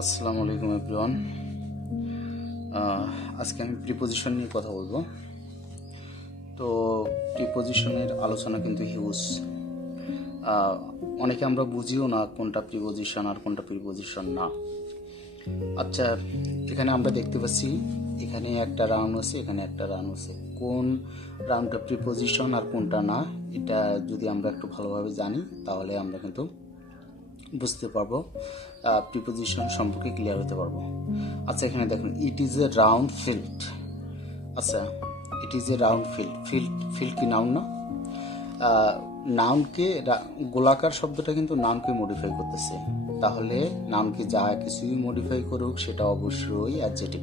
আসসালামু আলাইকুম এভরিওয়ান। আজকে আমি প্রিপোজিশন নিয়ে কথা বলবো। তো প্রিপোজিশনের আলোচনা কিন্তু হিউজ। অনেকে আমরা বুঝিও না কোনটা প্রিপোজিশন আর কোনটা প্রিপোজিশন না। আচ্ছা, এখানে আমরা দেখতে পাচ্ছি এখানে একটা রাউন্ড আছে, এখানে একটা রাউন্ড আছে। কোন রাউন্ডটা প্রিপোজিশন আর কোনটা না, এটা যদি আমরা একটু ভালোভাবে জানি তাহলে আমরা কিন্তু বুঝতে পারবো, প্রিপোজিশন সম্পর্কে ক্লিয়ার হতে পারবো। আচ্ছা, এখানে দেখুন, it is a round field. আচ্ছা, it is a round field. Field কি নাউন না? নাউনকে, গোলাকার শব্দটা কিন্তু নাউনকে মডিফাই করতেছে। তাহলে নাউনকে যা কিছুই মডিফাই করুক সেটা অবশ্যই অ্যাডজেক্টিভ।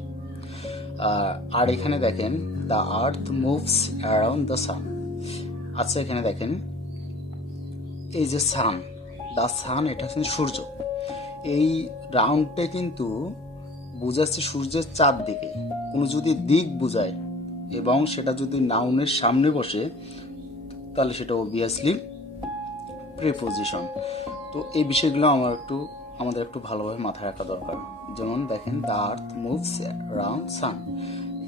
আর এখানে দেখেন, the earth moves around the sun. আচ্ছা, এখানে দেখেন, এই যে সান, দ্য সান, এটা কিন্তু সূর্য। এই রাউন্ডটা কিন্তু বোঝাচ্ছে সূর্যের চারদিকে। কোনো যদি দিক বোঝায় এবং সেটা যদি নাউনের সামনে বসে তাহলে সেটা অবভিয়াসলি প্রিপোজিশন। তো এই বিষয়গুলো আমাদের একটু ভালোভাবে মাথায় রাখা দরকার। যেমন দেখেন, দ্য আর্থ মুভস অ্যারাউন্ড সান,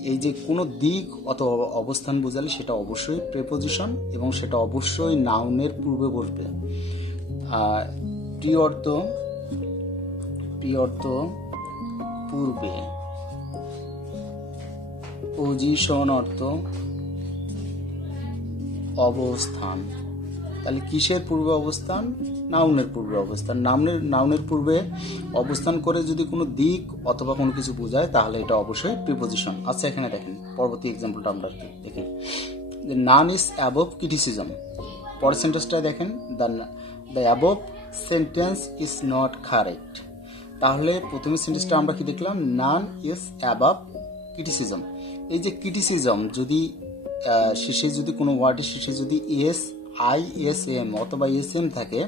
এই যে কোনো দিক অথবা অবস্থান বোঝালে সেটা অবশ্যই প্রিপোজিশন এবং সেটা অবশ্যই নাউনের পূর্বে বসবে। প্রিয় অর্থ পূর্বে, পজিশন অর্থ অবস্থান। তাহলে কিসের পূর্বে অবস্থান? নাউনের পূর্বে অবস্থান। নাউনের পূর্বে অবস্থান করে যদি কোনো দিক অথবা কোনো কিছু বোঝায় তাহলে এটা অবশ্যই প্রিপোজিশন। আচ্ছা, এখানে দেখেন, পরবর্তী এক্সাম্পলটা আমরা দেখি। নান ইজ অ্যাবভ ক্রিটিসিজম। পরের সেন্টেন্সটা দেখেন, the above sentence is not correct. তাহলে প্রথমে সেন্টেন্সটা আমরা কি দেখলাম? নান ইজ অ্যাবভ ক্রিটিসিজম। এই যে ক্রিটিসিজম, যদি শেষে যদি কোনো ওয়ার্ডের শেষে যদি ISM অথবা SM থাকে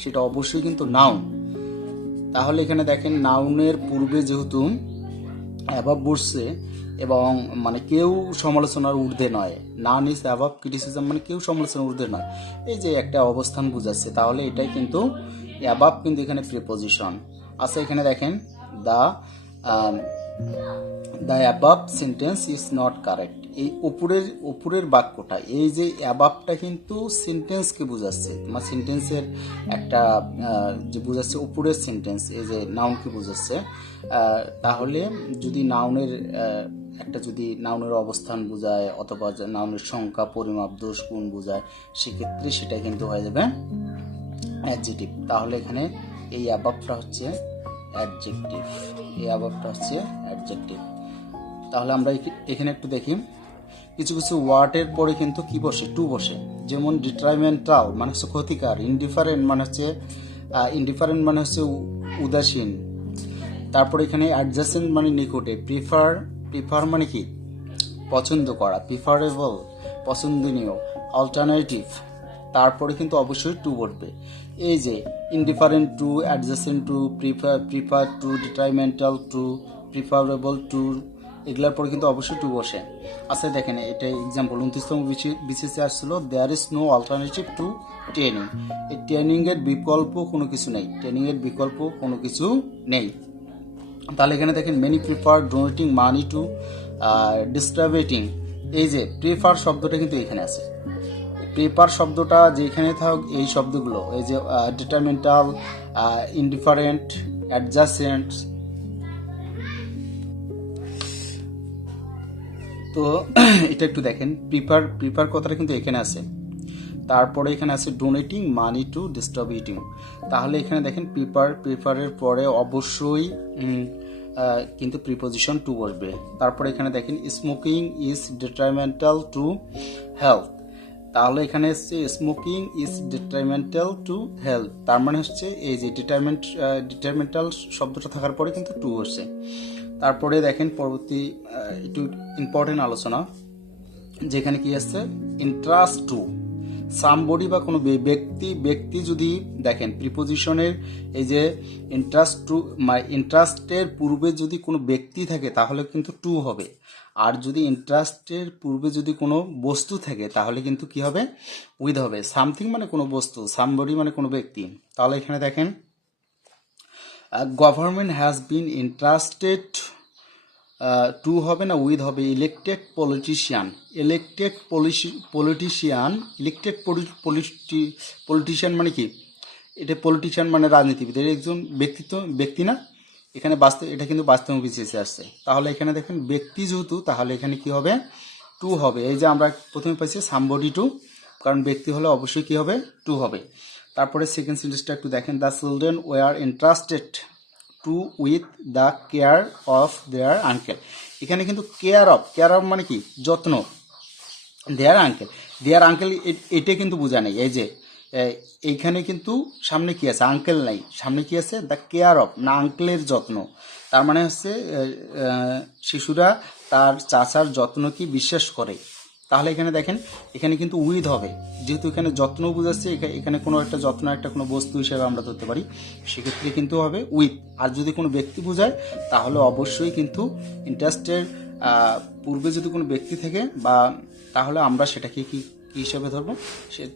সেটা অবশ্যই কিন্তু নাউন। তাহলে এখানে দেখেন, নাউনের পূর্বে যেহেতু অ্যাবভ বসছে এবং মানে কেউ সমালোচনার ঊর্ধ্বে নয়, নান ইজ অ্যাবভ ক্রিটিসিজম মানে কেউ সমালোচনার ঊর্ধ্বে নয়, এই যে একটা অবস্থান বোঝাচ্ছে, তাহলে এটাই কিন্তু অ্যাবভ কিন্তু এখানে প্রিপোজিশন। আচ্ছা, এখানে দেখেন, the above sentence is not correct. এই উপরের বাক্যটা, এই যে অ্যাবাবটা কিন্তু সেন্টেন্সকে বোঝাচ্ছে, তোমার সেন্টেন্সের একটা যে বোঝাচ্ছে উপরের সেন্টেন্স, এই যে নাউনকে বোঝাচ্ছে। তাহলে যদি নাউনের যদি নাউনের অবস্থান বোঝায় অথবা নাউনের সংখ্যা, পরিমাপ, দোষ, গুণ বোঝায়, সেক্ষেত্রে সেটা কিন্তু হয়ে যাবে অ্যাডজেক্টিভ। তাহলে এখানে এই অ্যাবাবটা হচ্ছে অ্যাডজেক্টিভ, এই অ্যাবাবটা হচ্ছে অ্যাডজেক্টিভ। তাহলে আমরা এখানে একটু দেখি, কিছু কিছু ওয়ার্ডের পরে কিন্তু কি বসে? টু বসে। যেমন ডিট্রাইমেন্টাল মানে হচ্ছে ক্ষতিকার, ইনডিফারেন্ট মানে হচ্ছে উদাসীন। তারপরে এখানে অ্যাডজাসেন্ট মানে নিকটে, প্রিফার মানে কি? পছন্দ করা, প্রিফারেবল পছন্দনীয়, অল্টারনেটিভ। তারপরে কিন্তু অবশ্যই টু বসবে। এই যে indifferent to, adjacent to, prefer to, detrimental to, preferable to, এগুলোর পরে কিন্তু অবশ্যই টু বসে। আচ্ছা, দেখেন, এটা এক্সাম্পল 29তম বিসিএসে আসছিল, there is no alternative to training. এই ট্রেনিংয়ের বিকল্প কোনো কিছু নেই, ট্রেনিংয়ের বিকল্প কোনো কিছু নেই। তাহলে এখানে দেখেন, many prefer donating money to distributing. এই যে প্রিফার শব্দটা কিন্তু এখানে আছে। প্রিফার শব্দটা যেখানে থাকুক, এই শব্দগুলো, এই যে ডিটারমেন্টাল, ইনডিফারেন্ট, অ্যাডজাসেন্ট, তো এটা একটু দেখেন, প্রিফার কথাটা কিন্তু এখানে আছে। তারপরে এখানে আছে ডোনেটিং মানি টু ডিস্ট্রিবিউটিং। তাহলে এখানে দেখেন, প্রিফারের পরে অবশ্যই কিন্তু প্রিপোজিশন টু বসবে। তারপরে এখানে দেখেন, স্মোকিং ইজ ডিট্রাইমেন্টাল টু হেলথ। তাহলে এখানে হচ্ছে স্মোকিং ইজ ডিট্রাইমেন্টাল টু হেলথ, তার মানে হচ্ছে এই যে ডিটারমেন্টাল শব্দটা থাকার পরে কিন্তু টু বসছে। তারপরে দেখেন, পরবর্তী একটু ইম্পর্টেন্ট আলোচনা, যেখানে কি আছে? ইন্টারেস্ট টু সামবডি বা কোনো ব্যক্তি যদি দেখেন প্রিপোজিশনের এই যে ইন্টারেস্টের পূর্বে যদি কোনো ব্যক্তি থাকে তাহলে কিন্তু টু হবে। আর যদি ইন্টারেস্টের পূর্বে যদি কোনো বস্তু থাকে তাহলে কিন্তু কি হবে? উইথ হবে। সামথিং মানে কোনো বস্তু, সামবডি মানে কোনো ব্যক্তি। তাহলে এখানে দেখেন, government has been interested, to হবে না উইথ হবে, ইলেক্টেড পলিটিশিয়ান, পলিটিশিয়ান মানে কি, এটা পলিটিশিয়ান মানে রাজনীতিবিদ, এটা একজন ব্যক্তি না, এখানে বাস্তব, এটা কিন্তু বাস্তব বিশেষে আসছে। তাহলে এখানে দেখেন ব্যক্তি যেহেতু, তাহলে এখানে কি হবে, টু হবে। এই যে আমরা প্রথমে পাইছি সামবডি টু, কারণ ব্যক্তি হলে অবশ্যই কি হবে, টু হবে। তারপরে সেকেন্ড সেন্টেন্সটা একটু দেখেন, the children were interested to with the care of their uncle. এখানে কিন্তু কেয়ার অফ মানে কি, যত্ন, দেয়ার আঙ্কেল এটা কিন্তু বোঝা নেই। এই যে এইখানে কিন্তু সামনে কি আছে, আঙ্কেল নাই, সামনে কি আছে, দ্য কেয়ার অফ, না আঙ্কেলের যত্ন। তার মানে হচ্ছে শিশুরা তার চাচার যত্ন কি বিশ্বাস করে। তাহলে এখানে দেখেন, এখানে কিন্তু উইথ হবে, যেহেতু এখানে যত্ন বোঝাচ্ছে, এখানে কোনো একটা যত্ন একটা কোনো বস্তু হিসেবে আমরা ধরতে পারি, সেক্ষেত্রে কিন্তু হবে উইথ। আর যদি কোনো ব্যক্তি বোঝায় তাহলে অবশ্যই কিন্তু ইন্টারেস্টের পূর্বে যদি কোনো ব্যক্তি থাকে বা, তাহলে আমরা সেটাকে কি হিসাবে ধরবো,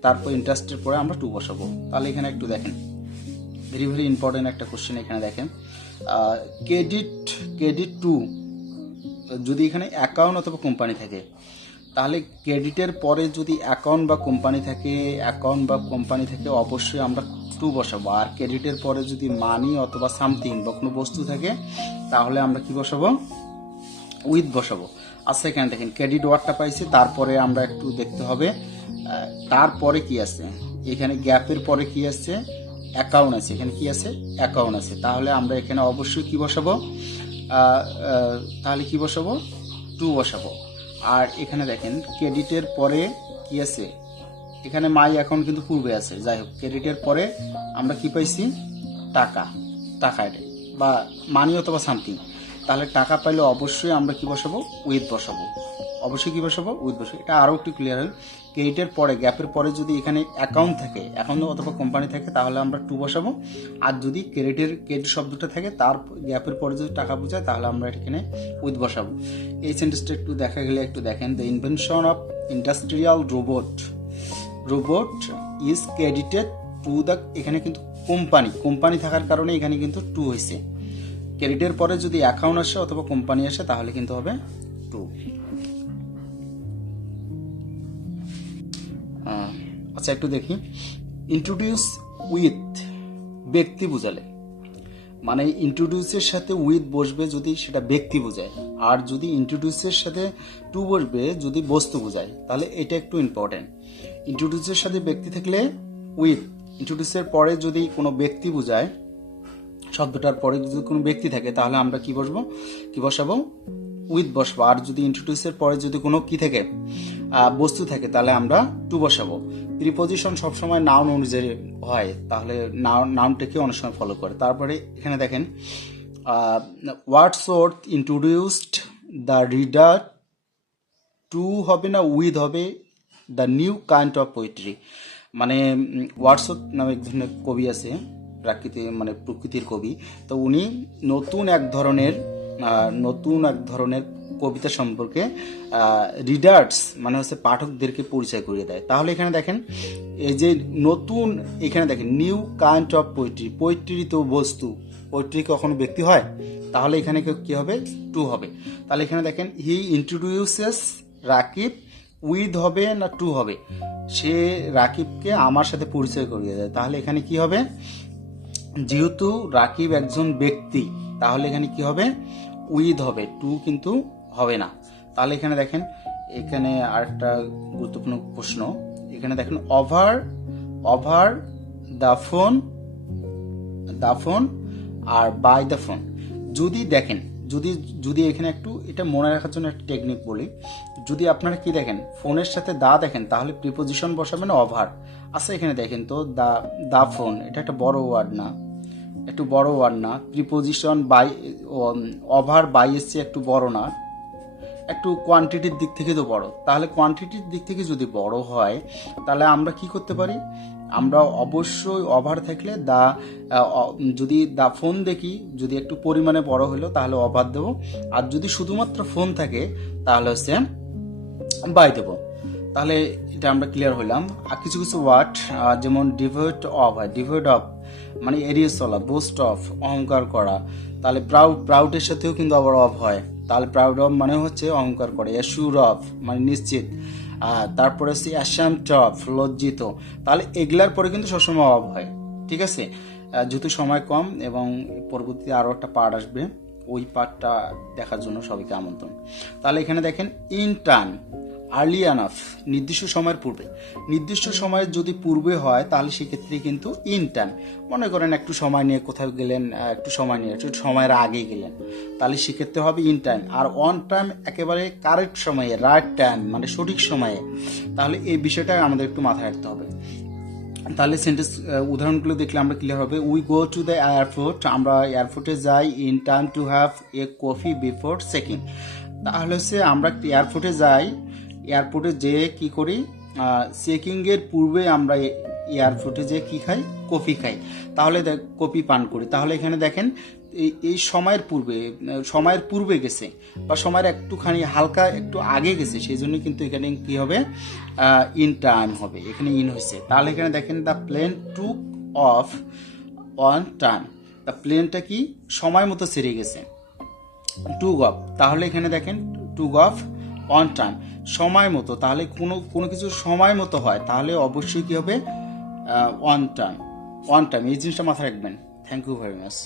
তারপর ইন্টারেস্টের পরে আমরা টু বসাবো। তাহলে এখানে একটু দেখেন, ভেরি ভেরি ইম্পর্টেন্ট একটা কোশ্চেন এখানে দেখেন, ক্রেডিট টু, যদি এখানে অ্যাকাউন্ট অথবা কোম্পানি থাকে, তাহলে ক্রেডিটের পরে যদি অ্যাকাউন্ট বা কোম্পানি থাকে অবশ্যই আমরা টু বসাবো। আর ক্রেডিটের পরে যদি মানি অথবা সামথিং বা কোনো বস্তু থাকে তাহলে আমরা কি বসাবো, উইথ বসাবো। আচ্ছা এখানে দেখেন ক্রেডিট ওয়ার্ডটা পাইছি, তারপরে আমরা একটু দেখতে হবে তারপরে কি আছে, এখানে গ্যাপের পরে কি আছে, অ্যাকাউন্ট আছে, এখানে কি আছে, অ্যাকাউন্ট আছে। তাহলে আমরা এখানে অবশ্যই কি বসাবো, তাহলে কি বসাবো, টু বসাবো। আর এখানে দেখেন ক্রেডিটের পরে কি আছে, এখানে মাই অ্যাকাউন্ট কিন্তু পূর্বে আছে, যাই হোক ক্রেডিটের পরে আমরা কি পাইছি, টাকা বা মানি অথবা সামথিং। তাহলে টাকা পাইলে অবশ্যই আমরা কি বসাবো, উইথ বসাবো, অবশ্যই কি বসাবো, উইথ বসাবো। এটা আরও একটু ক্লিয়ার হল, ক্রেডিটের পরে গ্যাপের পরে যদি এখানে অ্যাকাউন্ট থাকে, অ্যাকাউন্ট অথবা কোম্পানি থাকে তাহলে আমরা টু বসাবো। আর যদি ক্রেডিট শব্দটা থাকে তার গ্যাপের পরে যদি টাকা বোঝায় তাহলে আমরা এখানে উইথ বসাবো। এই সেন্টেন্সটা একটু দেখা গেলে একটু দেখেন, the invention of industrial robot is credited to the, এখানে কিন্তু কোম্পানি থাকার কারণে এখানে কিন্তু টু হয়েছে। ক্রেডিটের পরে যদি অ্যাকাউন্ট আসে অথবা কোম্পানি আসে তাহলে কিন্তু হবে টু। আচ্ছা একটু দেখি, ইন্ট্রোডিউস উইথ ব্যক্তি বোঝালে, মানে ইন্ট্রোডিউসের সাথে উইথ বসবে যদি সেটা ব্যক্তি বোঝায়, আর যদি ইন্ট্রোডিউসের সাথে টু বসবে যদি বস্তু বোঝায়, তাহলে এটা একটু ইম্পর্টেন্ট। ইন্ট্রোডিউসের সাথে ব্যক্তি থাকলে উইথ, ইন্ট্রোডিউসের পরে যদি কোনো ব্যক্তি বোঝায়, শব্দটার পরে যদি কোনো ব্যক্তি থাকে তাহলে আমরা কি বসাবো, উইথ বসবো। আর যদি ইন্ট্রোডিউসের পরে যদি কোনো কি থাকে, বস্তু থাকে, তাহলে আমরা টু বসাবো। প্রিপোজিশন সবসময় নাউন অনুযায়ী হয়, তাহলে নাউনটাকে অনেক সময় ফলো করে। তারপরে এখানে দেখেন, Wordsworth introduced the reader two হবে না উইথ হবে, the new kind of poetry. মানে ওয়ার্ডসওয়ার্থ নামে এক ধরনের কবি আছে, প্রকৃতির কবি, তো উনি নতুন এক ধরনের কবিতা সম্পর্কে রিডার্স মানে হচ্ছে পাঠকদেরকে পরিচয় করিয়ে দেয়। তাহলে এখানে দেখেন, এই যে নতুন, এখানে দেখেন নিউ কাইন্ড অফ পোয়েট্রি তো বস্তু, পোয়েট্রি কখনো ব্যক্তি হয়, তাহলে এখানে কি হবে, টু হবে। তাহলে এখানে দেখেন, হি ইন্ট্রোডিউসেস রাকিব উইথ হবে না টু হবে, সে রাকিবকে আমার সাথে পরিচয় করিয়ে দেয়। তাহলে এখানে কি হবে, যেহেতু রাকিব একজন ব্যক্তি তাহলে এখানে কি হবে, উইথ হবে, টু কিন্তু হবে না। তাহলে এখানে দেখেন, এখানে আরেকটা গুরুত্বপূর্ণ প্রশ্ন, এখানে দেখেন ওভার দ্য ফোন আর বাই দ্য ফোন। যদি দেখেন, যদি এখানে একটু এটা মনে রাখার জন্য একটা টেকনিক বলি, যদি আপনারা কি দেখেন ফোনের সাথে দা দেখেন তাহলে প্রিপোজিশন বসাবেন ওভার। আচ্ছা এখানে দেখেন তো, দা ফোন এটা একটা বড় ওয়ার্ড না, প্রিপোজিশন বাই, ওভার বাই এসছে একটু বড় না, একটু কোয়ান্টিটির দিক থেকে তো বড়। তাহলে কোয়ান্টিটির দিক থেকে যদি বড় হয় তাহলে আমরা কি করতে পারি, আমরা অবশ্যই ওভার থাকলে যদি দা ফোন দেখি, যদি একটু পরিমাণে বড় হলো তাহলে ওভার দেবো, আর যদি শুধুমাত্র ফোন থাকে তাহলে হচ্ছে বাই দেবো। তাহলে এটা আমরা ক্লিয়ার হইলাম। আর কিছু ওয়ার্ড যেমন ডিভয়েড অফ হয়, ডিভয়েড অফ মানে এড়িয়ে চলা, বোস্ট অফ অহংকার করা। তাহলে প্রাউডের সাথেও কিন্তু আবার অফ হয়, তাহলে প্রাউড অফ মানে হচ্ছে অহংকার করে, অ্যাসিউর অফ মানে নিশ্চিত, তারপরে হচ্ছে অ্যাসাম্পড অফ লজ্জিত। তাহলে এগুলার পরে কিন্তু সবসময় অফ হয়, ঠিক আছে। যেহেতু সময় কম এবং পরবর্তীতে আরও একটা পার্ট আসবে, ওই পার্টটা দেখার জন্য সবাইকে আমন্ত্রণ। তাহলে এখানে দেখেন ইন টাইম, আর্লি আনাফ, নির্দিষ্ট সময়ের পূর্বে। নির্দিষ্ট সময়ের যদি পূর্বে হয় তাহলে সেক্ষেত্রে কিন্তু ইন টাইম, মনে করেন একটু সময় নিয়ে কোথাও গেলেন, একটু সময় নিয়ে একটু সময়ের আগে গেলেন, তাহলে সেক্ষেত্রে হবে ইন টাইম। আর অন টাইম একেবারে কারেক্ট সময়ে, রাইট টাইম মানে সঠিক সময়ে। তাহলে এই বিষয়টা আমাদের একটু মাথায় রাখতে হবে। তাহলে সেন্টেন্স উদাহরণগুলো দেখলে আমরা ক্লিয়ার হবে। We go to the airport, আমরা এয়ারপোর্টে যাই in time to have a coffee before checking. তাহলে হচ্ছে আমরা এয়ারপোর্টে যাই, এয়ারপোর্টে যেয়ে কি করি, চেকিংয়ের পূর্বে আমরা এয়ারপোর্টে যেয়ে কী খাই, কফি খাই। তাহলে কফি পান করি। তাহলে এখানে দেখেন এই সময়ের পূর্বে গেছে বা সময়ের একটুখানি হালকা একটু আগে গেছে, সেই জন্য কিন্তু এখানে কি হবে, ইন টাইম হবে, এখানে ইন হয়েছে। তাহলে এখানে দেখেন the plane took off on time, the প্লেনটা কি সময় মতো ছেড়ে গেছে, টুক অফ। তাহলে এখানে দেখেন টুক অফ অন টাইম, সময় মতো। তাহলে কোনো কিছু সময় মতো হয় তাহলে অবশ্যই কি হবে, অন টাইম। এই জিনিসটা মাথায় রাখবেন। Thank you very much.